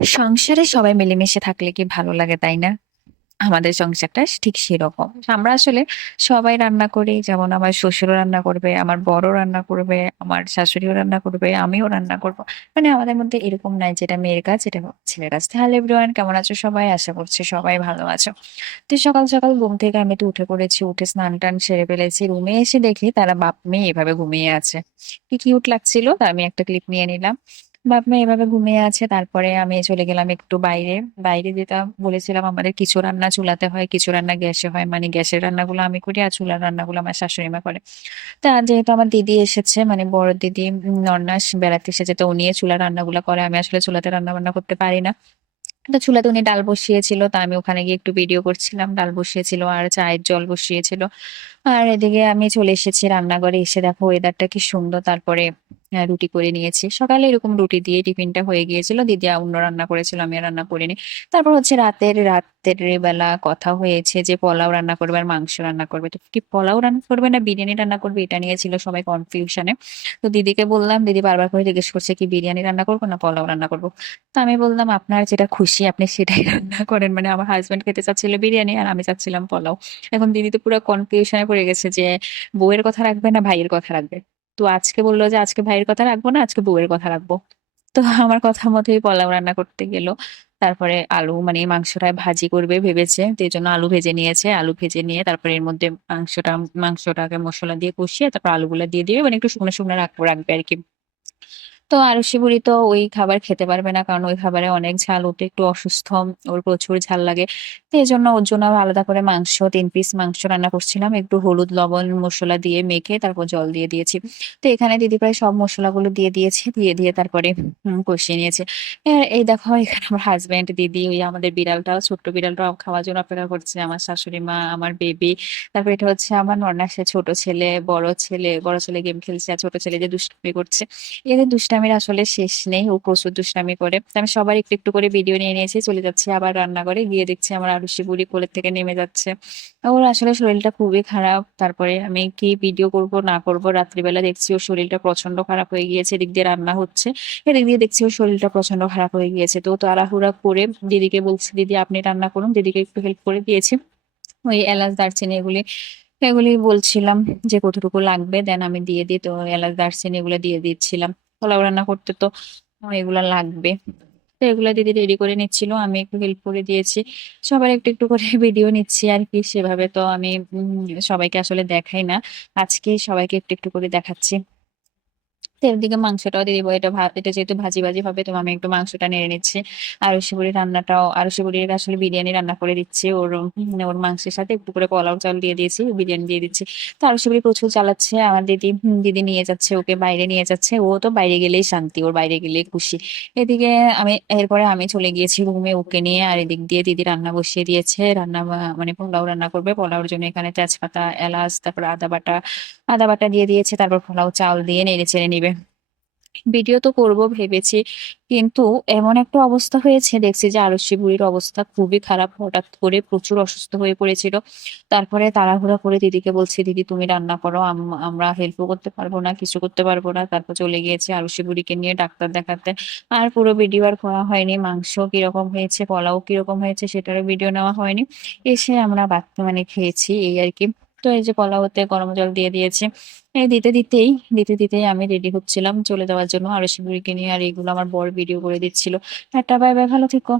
সংসারে সবাই মিলেমিশে থাকলে কি ভালো লাগে, তাই না? আমাদের সংসারটা ঠিক সেরকম। আমরা আসলে সবাই রান্না করি। যেমন আমার শ্বশুরও রান্না করবে, আমার বড়ও রান্না করবে, আমার শাশুড়িও রান্না করবে, আমিও রান্না করব। মানে আমাদের মধ্যে এরকম নাই যে এটা মেয়ের কাজ, এটা ছেলের কাজ। হ্যালো এভরিওয়ান, কেমন আছো সবাই? আশা করছি সবাই ভালো আছো। তো সকাল সকাল ঘুম থেকে আমি তো উঠে পড়েছি। উঠে স্নান-টান সেরে ফেলেছি। রুমে এসে দেখি তারা বাপ মেয়ে এভাবে ঘুমিয়ে আছে। কি কিউট লাগছিল। তা আমি একটা ক্লিপ নিয়ে নিলাম। বাপ মেয়ে এভাবে ঘুমিয়ে আছে। তারপরে আমি চলে গেলাম একটু বাইরে। বাইরে যেটা বলেছিলাম, আমাদের কিছু রান্না চুলাতে হয়, কিছু রান্না গ্যাসে হয়। মানে গ্যাসের রান্নাগুলো আমি করি আর চুলার রান্নাগুলো আমার শাশুড়ি মা করে। তা যেহেতু আমার দিদি এসেছে, মানে বড় দিদি নন্নাস বেড়াতে এসেছে, তো উনি চুলার রান্নাগুলো করে। আমি আসলে চুলাতে রান্না বান্না করতে পারি না। তো চুলাতে উনি ডাল বসিয়েছিল, তা আমি ওখানে গিয়ে একটু ভিডিও করছিলাম। ডাল বসিয়েছিল আর চায়ের জল বসিয়েছিল। আর এদিকে আমি চলে এসেছি রান্নাঘরে। এসে দেখো ওয়েদারটা কি সুন্দর। তারপরে রুটি করে নিয়েছি। সকালে এরকম রুটি দিয়ে টিফিনটা হয়ে গিয়েছিল। দিদি অন্য রান্না করেছিল, আমি আর রান্না করিনি। তারপর হচ্ছে রাতের বেলা কথা হয়েছে যে পোলাও রান্না করবে আর মাংস রান্না করবে। তো কি পোলাও রান্না করবে না বিরিয়ানি রান্না করবে, এটা নিয়ে ছিল সবাই কনফিউশনে। তো দিদিকে বললাম, দিদি বারবার করে জিজ্ঞেস করছে কি বিরিয়ানি রান্না করবো না পোলাও রান্না করবো। তো আমি বললাম আপনার যেটা খুশি আপনি সেটাই রান্না করেন। মানে আমার হাজবেন্ড খেতে চাচ্ছিল বিরিয়ানি আর আমি চাচ্ছিলাম পোলাও। এখন দিদি তো পুরো কনফিউশনে পড়ে গেছে যে বউয়ের কথা রাখবে না ভাইয়ের কথা রাখবে। তো আজকে বললো যে আজকে ভাইয়ের কথা রাখবো না, আজকে বউয়ের কথা রাখবো। তো আমার কথা মতোই পোলাও রান্না করতে গেল। তারপরে আলু মানে মাংসটা ভাজি করবে ভেবেছে, তো এই জন্য আলু ভেজে নিয়েছে। আলু ভেজে নিয়ে তারপরে এর মধ্যে মাংসটাকে মশলা দিয়ে কষিয়ে তারপর আলুগুলা দিয়ে দিবে, মানে একটু শুকনো শুকনো রাখবে আর কি। তো আরুষি বুড়ি তো ওই খাবার খেতে পারবে না, কারণ ওই খাবারে অনেক ঝাল। ও তো একটু অসুস্থ, ওর প্রচুর ঝাল লাগে। তো এই জন্য ওর জন্য আলাদা করে 3 পিস মাংস রান্না করছিলাম, একটু হলুদ লবণ মশলা দিয়ে মেখে তারপর জল দিয়ে দিয়েছি। তো এখানে দিদি প্রায় সব মশলাগুলো দিয়ে দিয়েছে, দিয়ে দিয়ে তারপরে কষিয়ে নিয়েছে। এই দেখো এখানে আমার হাজবেন্ড, দিদি, ওই আমাদের বিড়ালটাও, ছোট্ট বিড়ালটাও খাওয়ার জন্য অপেক্ষা করছে, আমার শাশুড়ি মা, আমার বেবি। তারপর এটা হচ্ছে আমার নন্নাসের ছোট ছেলে, বড় ছেলে গেম খেলছে আর ছোট ছেলে যে দুষ্টামি করছে। এদের দুষ্টামির আসলে শেষ নেই, ও প্রচুর দুষ্টামি করে। তো আমি সবার একটু একটু করে ভিডিও নিয়ে নিয়েছি, চলে যাচ্ছি আবার রান্নাঘরে। গিয়ে দেখছি আমার আরুষি বুড়ি কোলের থেকে নেমে যাচ্ছে। ওর আসলে শরীরটা খুবই খারাপ। তারপরে আমি কি ভিডিও করব না করব, রাত্রিবেলা দেখছি ওর শরীরটা প্রচন্ড খারাপ হয়ে গিয়েছে। এদিক দিয়ে রান্না হচ্ছে, এদিক দিয়ে দেখছি ওর শরীরটা প্রচন্ড খারাপ হয়ে গিয়েছে। তো তাড়াহুড়া করে দিদিকে বলছি, দিদি আপনি রান্না করুন। দিদিকে একটু হেল্প করে দিয়েছি। ওই এলাচ দারচিনি এগুলি এগুলি বলছিলাম যে কতটুকু লাগবে, দেন আমি দিয়ে দিই। তো এলাচ দারচিনি এগুলো দিয়ে দিচ্ছিলাম। পোলাও রান্না করতে তো এগুলা লাগবে। তো এগুলা দিদি রেডি করে নিচ্ছিল, আমি একটু হেল্প করে দিয়েছি। সবার একটু একটু করে ভিডিও নিচ্ছি আর কি। সেভাবে তো আমি সবাইকে আসলে দেখাই না, আজকে সবাইকে একটু একটু করে দেখাচ্ছি। তো এদিকে মাংসটাও দিয়ে দিবো। এটা যেহেতু ভাজি ভাজি হবে, তো আমি একটু মাংসটা নেড়ে নিচ্ছি। আর শিবুড়ির আসলে বিরিয়ানি রান্না করে দিচ্ছি। ওর মাংসের সাথে একটু করে পোলাও চাল দিয়ে দিয়েছি, বিরিয়ানি দিয়ে দিচ্ছি। তো আর শিবুড়ি প্রচুর চালাচ্ছে। আমার দিদি নিয়ে যাচ্ছে ওকে, বাইরে নিয়ে যাচ্ছে। ও তো বাইরে গেলেই শান্তি, ওর বাইরে গেলেই খুশি। এদিকে এরপরে আমি চলে গিয়েছি রুমে ওকে নিয়ে। আর এদিক দিয়ে দিদি রান্না বসিয়ে দিয়েছে। মানে পোলাও রান্না করবে। পোলাওর জন্য এখানে তেজপাতা, এলাচ, তারপর আদা বাটা দিয়ে দিয়েছে। তারপর পোলাও চাল দিয়ে নেড়ে চেড়ে নিবে। ভিডিও তো করব ভেবেছি, কিন্তু এমন একটা অবস্থা হয়েছে, দেখছি যে আরুষি বুড়ির অবস্থা খুবই খারাপ। হঠাৎ করে প্রচুর অসুস্থ হয়ে পড়েছিল। তারপরে তাড়াহুড়া করে দিদিকে বলছি, দিদি তুমি রান্না করো, আমরা হেল্পও করতে পারবো না, কিছু করতে পারবো না। তারপর চলে গিয়েছি আরুষি বুড়িকে নিয়ে ডাক্তার দেখাতে। আর পুরো ভিডিও আর করা হয়নি। মাংস কিরকম হয়েছে, পোলাও কিরকম হয়েছে সেটারও ভিডিও নেওয়া হয়নি। এসে আমরা মানে খেয়েছি এই আর কি। তো এই যে পোলাওতে গরম জল দিয়ে দিয়েছি। এই দিতে দিতেই আমি রেডি হচ্ছিলাম চলে যাওয়ার জন্য আরো শিবুরিকে নিয়ে। আর এগুলো আমার বর ভিডিও করে দিচ্ছিল। টাটা, বাই বাই, ভালো থেকো।